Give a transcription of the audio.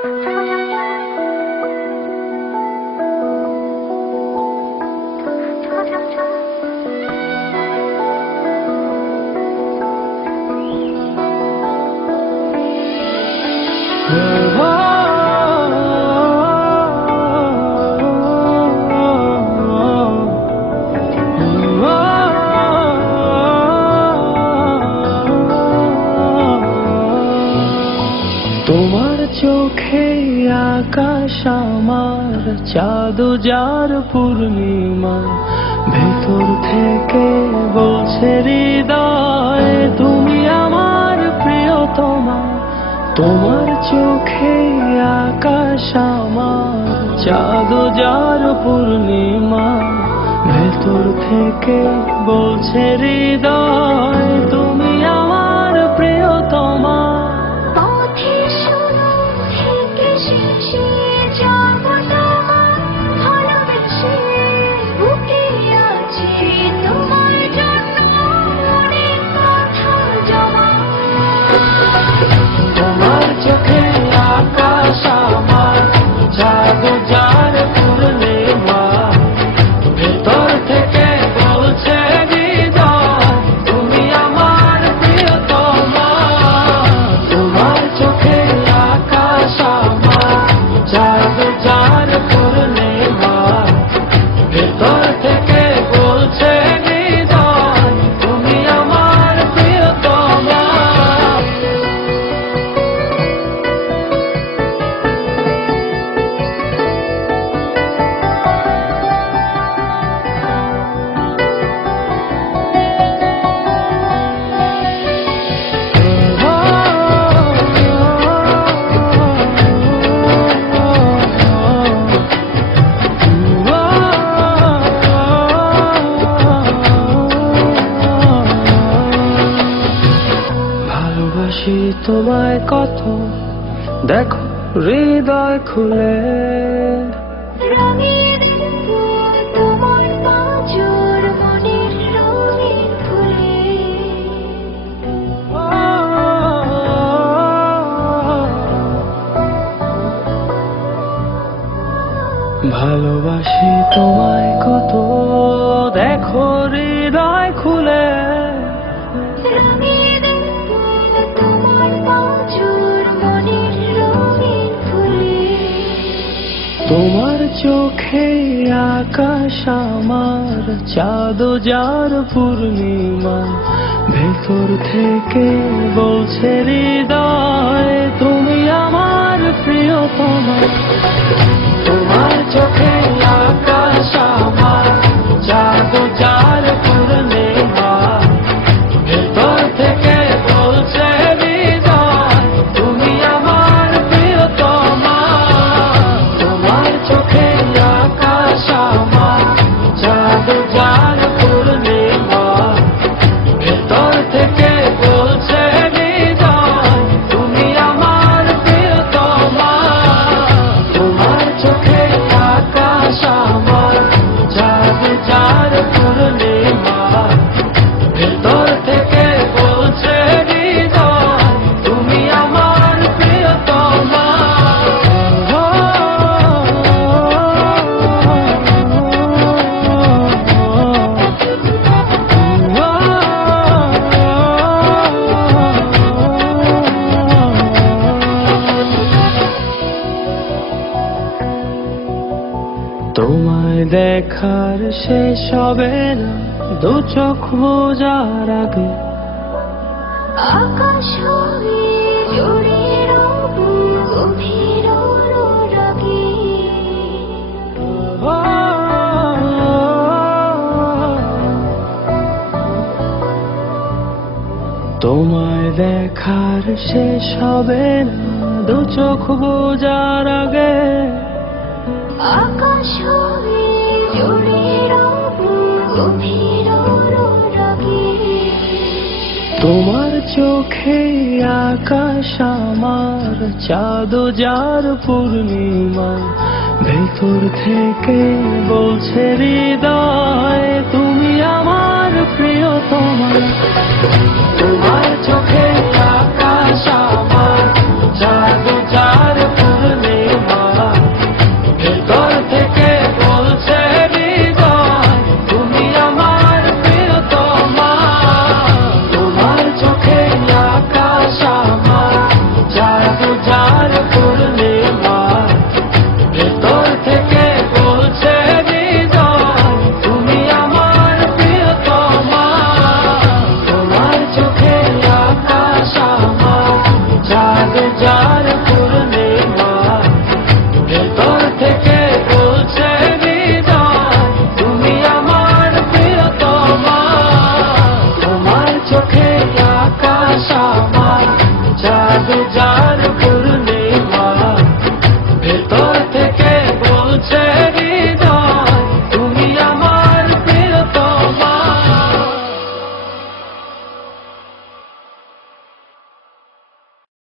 তোমার চোখে আকাশ আমার চাঁদ যার পূর্ণিমা, ভেতর থেকে বলছে হৃদয় তুমি আমার প্রিয়তমা। তোমার চোখে আকাশ আমার চাঁদ যার পূর্ণিমা, ভেতর থেকে বলছে হৃদয় তুমি আমার প্রিয়তমা। তোমার চোখে আকাশ আমার চাঁদ যার পূর্ণিমা, ভেতর থেকে বলছে হৃদয় তুমি আমার প্রিয়তমা। তোমার চোখে আকাশ আমার চাঁদ যার পূর্ণিমা, ভেতর থেকে বলছে হৃদয় তুমি আমার প্রিয়তমা। ভালোবাসি তোমায় কত, দেখো হৃদয় খুলে। তোমার পাঁজর মনের রঙিন ফুলে। ভালোবাসি তোমায় কত, দেখো হৃদয় খুলে। তোমার পাঁজর মনের রঙিন ফুলে। তোমার চোখে আকাশ আমার চাঁদ যার পূর্ণিমা, ভেতর থেকে বলছে হৃদয় তুমি আমার প্রিয়তমা। তোমার চোখে আকাশ আমার চাঁদ যার পূর্ণিমা, ভেতর থেকে বলছে হৃদয় তুমি আমার প্রিয়তমা। তোমার চোখে আকাশ আমার চাঁদ যার পূর্ণিমা, ভেতর থেকে বলছে হৃদয় তুমি আমার প্রিয়তমা। তোমার চোখে আকাশ আমার চাঁদ যার পূর্ণিমা, ভেতর থেকে বলছে হৃদয় তুমি আমার প্রিয়তমা। তোমায় দেখার শেষ হবে না দু চোখ বোঝার আগে। আকাশ হয়ে জড়িয়ে রব গভীর অনুরাগে। তোমায় দেখার শেষ হবে না দু চোখ বোঝার আগে। আকাশ হয়ে জড়িয়ে রব গভীর অনুরাগে। তোমার চোখে আকাশ আমার চাঁদ যার পূর্ণিমা, ভেতর থেকে বলছে হৃদয় তুমি আমার প্রিয়তমা। তোমার চোখে আকাশ আমার চাঁদ যার পূর্ণিমা, চাঁদ যার